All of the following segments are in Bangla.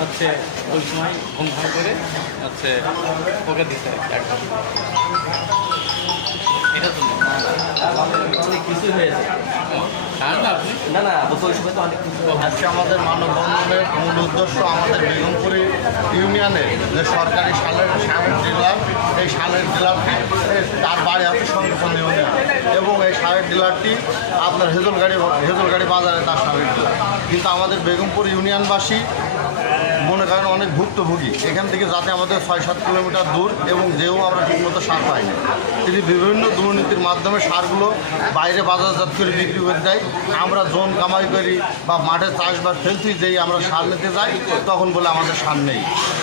হচ্ছে ওই সময় ঘুম ঘুম করে হচ্ছে ওকে দিতে একদম। এটা তো কিছু হয়েছে খান না না না তো ওই সময় তো অনেক কিছু আজকে আমাদের মানববন্ধনের মূল উদ্দেশ্য আমাদের বেগমপুরি ইউনিয়নে যে সরকারি সালের সালের ডিলার এই সালের ডিলারটি তার বাড়ি আছে সংগঠন ইউনিয়ন এবং এই সালের ডিলারটি আপনার হেজলগাড়ি হেজলগাড়ি বাজারে তার সালের ডিলার। কিন্তু আমাদের বেগমপুর ইউনিয়নবাসী মনে করেন অনেক ভুক্তভোগী। এখান থেকে যাতে আমাদের ছয় সাত কিলোমিটার দূর এবং যেও আমরা ঠিকমতো সার পাই না তিনি বিভিন্ন দুর্নীতির মাধ্যমে সারগুলো বাইরে বাজারজাত করে বিক্রি করে দেয়। আমরা জোন কামাই করি বা মাঠে চাষবাস ফেলছি, যেই আমরা সার নিতে যাই, তখন বলে আমাদের সার নেই।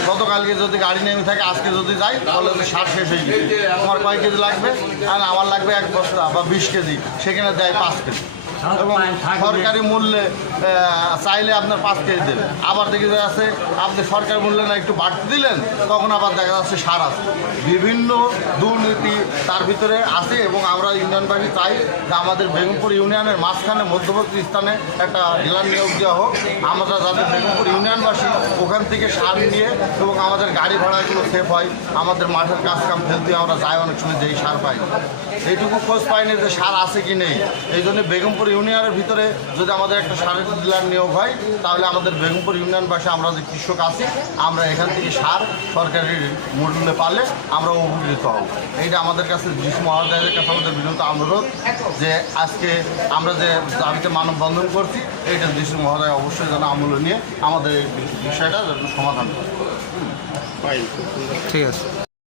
গতকালকে যদি গাড়ি নেমে থাকে, আজকে যদি যাই, তাহলে সার শেষ হয়ে গেছে। তোমার কয় কেজি লাগবে? আর আমার লাগবে এক বস্তা বা বিশ কেজি। সেখানে দেয় পাঁচ কেজি। এবং সরকারি মূল্যে চাইলে আপনার পাঁচ কেজি দেবে। আবার দেখি যে আছে আপনি সরকারি মূল্যে না একটু বাড়তি দিলেন তখন আবার দেখা যাচ্ছে সার আছে। বিভিন্ন দুর্নীতি তার ভিতরে আছে এবং আমরা ইউনিয়নবাসী চাই যে আমাদের বেগমপুর ইউনিয়নের মাঝখানে মধ্যবর্তী স্থানে একটা ডিলার নিয়োগ দেওয়া হোক। আমরা যাতে বেগমপুর ইউনিয়নবাসী ওখান থেকে সার নিয়ে এবং আমাদের গাড়ি ভাড়াগুলো সেফ হয় আমাদের মাঠের কাজ কাম ফেলতে আমরা যাই অনেক সময় যেই সার পাই। এইটুকু খোঁজ পাইনি যে সার আছে কি নেই। এই জন্য বেগমপুর ইউনিয়নের ভিতরে যদি আমাদের একটা সারের ডিলার নিয়োগ হয় তাহলে আমাদের বেগমপুর ইউনিয়নবাসী আমরা যে কৃষক আছি আমরা এখান থেকে সার সরকারি মূল্যে পারলে আমরা উপকৃত হব। এইটা আমাদের কাছে বিশ মহাদয়ের কাছে আমাদের বিনত অনুরোধ যে আজকে আমরা যে দাবিতে মানববন্ধন করছি এইটা ডিসি মহোদয় অবশ্যই যেন আমূল্য নিয়ে আমাদের এই বিষয়টা যেন সমাধান করে। ঠিক আছে।